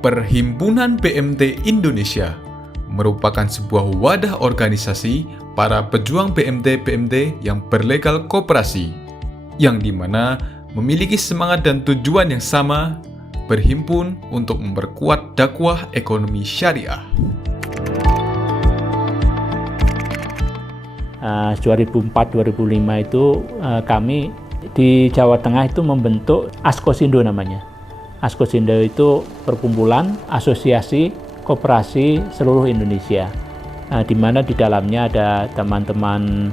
Perhimpunan BMT Indonesia merupakan sebuah wadah organisasi para pejuang BMT-BMT yang berlegal koperasi, yang dimana memiliki semangat dan tujuan yang sama, berhimpun untuk memperkuat dakwah ekonomi syariah. 2004-2005 itu kami di Jawa Tengah itu membentuk Askosindo namanya. Askosindo itu perkumpulan asosiasi koperasi seluruh Indonesia, di mana di dalamnya ada teman-teman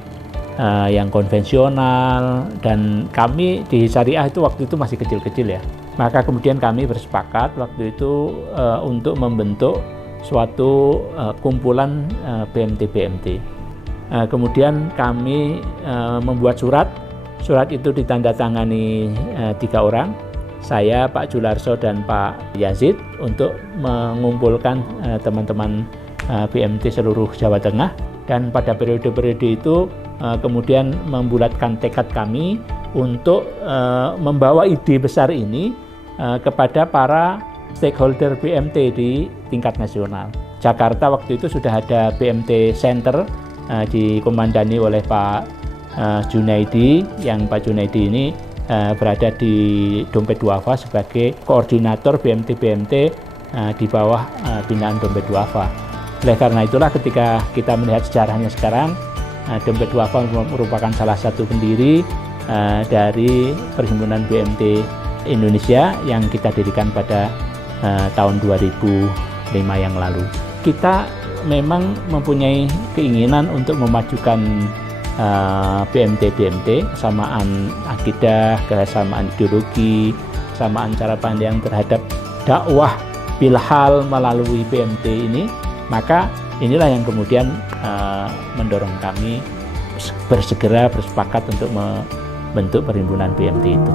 yang konvensional, dan kami di syariah itu waktu itu masih kecil-kecil ya. Maka kemudian kami bersepakat waktu itu untuk membentuk suatu kumpulan BMT-BMT. Kemudian kami membuat surat itu ditandatangani 3 orang, saya, Pak Jularso, dan Pak Yazid, untuk mengumpulkan teman-teman BMT seluruh Jawa Tengah. Dan pada periode-periode itu kemudian membulatkan tekad kami untuk membawa ide besar ini kepada para stakeholder BMT di tingkat nasional. Jakarta waktu itu sudah ada BMT Center dikomandani oleh Pak Junaidi, yang Pak Junaidi ini berada di Dompet Duafa sebagai koordinator BMT-BMT di bawah binaan Dompet Duafa. Oleh karena itulah ketika kita melihat sejarahnya sekarang, Dompet Duafa merupakan salah satu pendiri dari Perhimpunan BMT Indonesia yang kita dirikan pada tahun 2005 yang lalu. Kita memang mempunyai keinginan untuk memajukan BMT-BMT, kesamaan akidah, kesamaan ideologi, kesamaan cara pandang terhadap dakwah bilhal melalui BMT ini. Maka inilah yang kemudian mendorong kami bersegera bersepakat untuk membentuk perhimpunan BMT itu.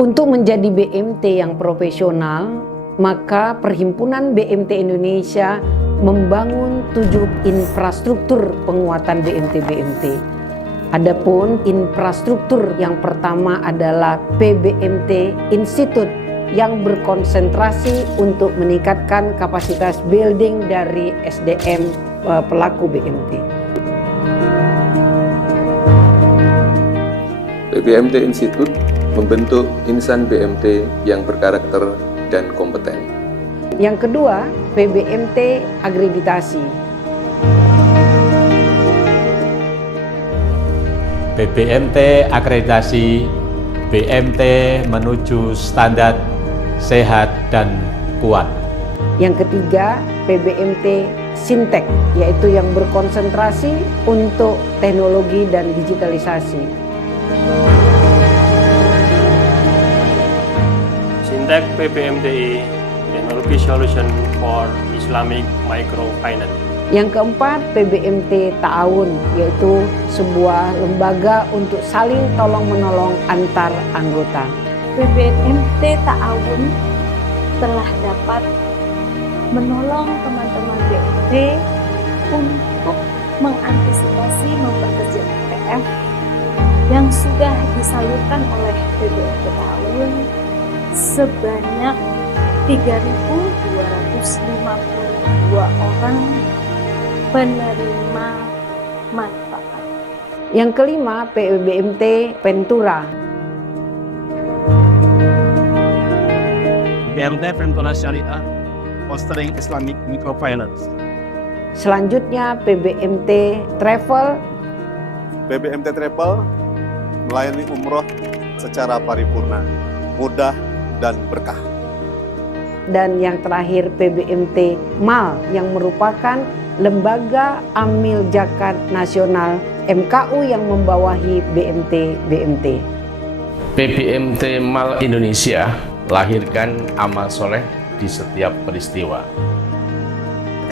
Untuk menjadi BMT yang profesional, maka Perhimpunan BMT Indonesia membangun 7 infrastruktur penguatan BMT-BMT. Adapun infrastruktur yang pertama adalah PBMT Institute yang berkonsentrasi untuk meningkatkan kapasitas building dari SDM pelaku BMT. PBMT Institute membentuk insan BMT yang berkarakter dan kompeten. Yang kedua, PBMT Akreditasi. PBMT Akreditasi, BMT menuju standar sehat dan kuat. Yang ketiga, PBMT Sintek, yaitu yang berkonsentrasi untuk teknologi dan digitalisasi. Sintek PBMTI, Technology Solution for Islamic Microfinance. Yang keempat, PBMT Ta'awun, yaitu sebuah lembaga untuk saling tolong-menolong antar anggota. PBMT Ta'awun telah dapat menolong teman-teman BMT untuk mengantisipasi memperkecil PF yang sudah disalurkan oleh PBMT Ta'awun sebanyak 3.252 orang penerima manfaat. Yang kelima, PBMT Ventura. BMT Ventura Syariah, Fostering Islamic Microfinance. Selanjutnya, PBMT Travel. PBMT Travel melayani umroh secara paripurna, mudah dan berkah. Dan yang terakhir, PBMT MAL yang merupakan Lembaga Amil Zakat Nasional MKU yang membawahi BMT-BMT. PBMT MAL Indonesia lahirkan amal soleh di setiap peristiwa.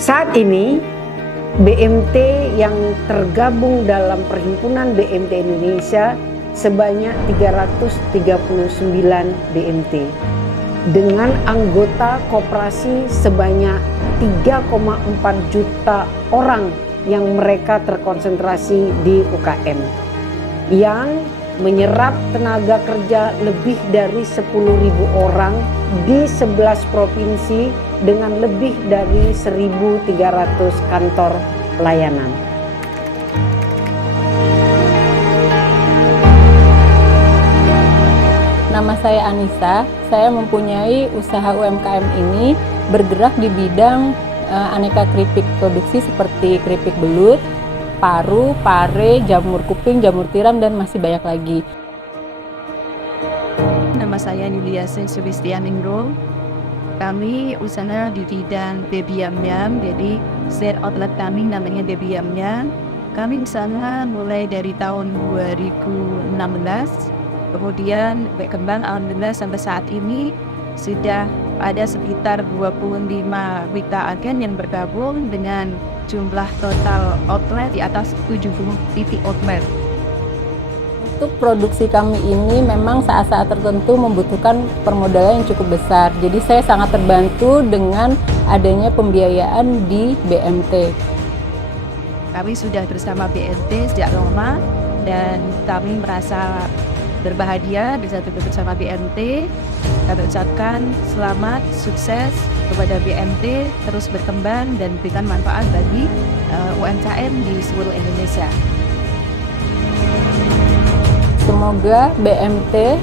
Saat ini, BMT yang tergabung dalam Perhimpunan BMT Indonesia sebanyak 339 BMT. Dengan anggota koperasi sebanyak 3,4 juta orang yang mereka terkonsentrasi di UKM. Yang menyerap tenaga kerja lebih dari 10.000 orang di 11 provinsi dengan lebih dari 1.300 kantor layanan. Nama saya Anissa, saya mempunyai usaha UMKM ini bergerak di bidang aneka keripik produksi seperti keripik belut, paru, pare, jamur kuping, jamur tiram, dan masih banyak lagi. Nama saya Yulia Sulistianingrum. Kami usaha di bidang baby yam-yam, jadi set outlet kami namanya baby yam-yam. Kami usaha mulai dari tahun 2016, kemudian berkembang alhamdulillah sampai saat ini sudah ada sekitar 25 mitra agen yang bergabung dengan jumlah total outlet di atas 70 titik outlet. Untuk produksi kami ini memang saat-saat tertentu membutuhkan permodalan yang cukup besar. Jadi saya sangat terbantu dengan adanya pembiayaan di BMT. Kami sudah bersama BMT sejak lama dan kami merasa berbahagia bisa bersama BMT. Kami ucapkan selamat, sukses kepada BMT, terus berkembang dan berikan manfaat bagi UMKM di seluruh Indonesia. Semoga BMT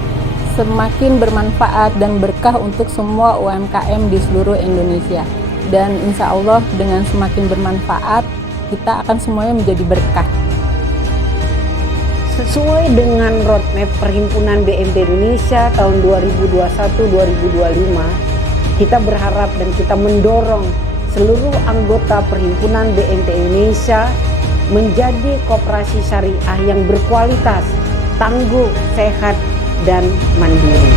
semakin bermanfaat dan berkah untuk semua UMKM di seluruh Indonesia. Dan insya Allah dengan semakin bermanfaat, kita akan semuanya menjadi berkah. Sesuai dengan roadmap Perhimpunan BMT Indonesia tahun 2021-2025, kita berharap dan kita mendorong seluruh anggota Perhimpunan BMT Indonesia menjadi koperasi syariah yang berkualitas, tangguh, sehat, dan mandiri.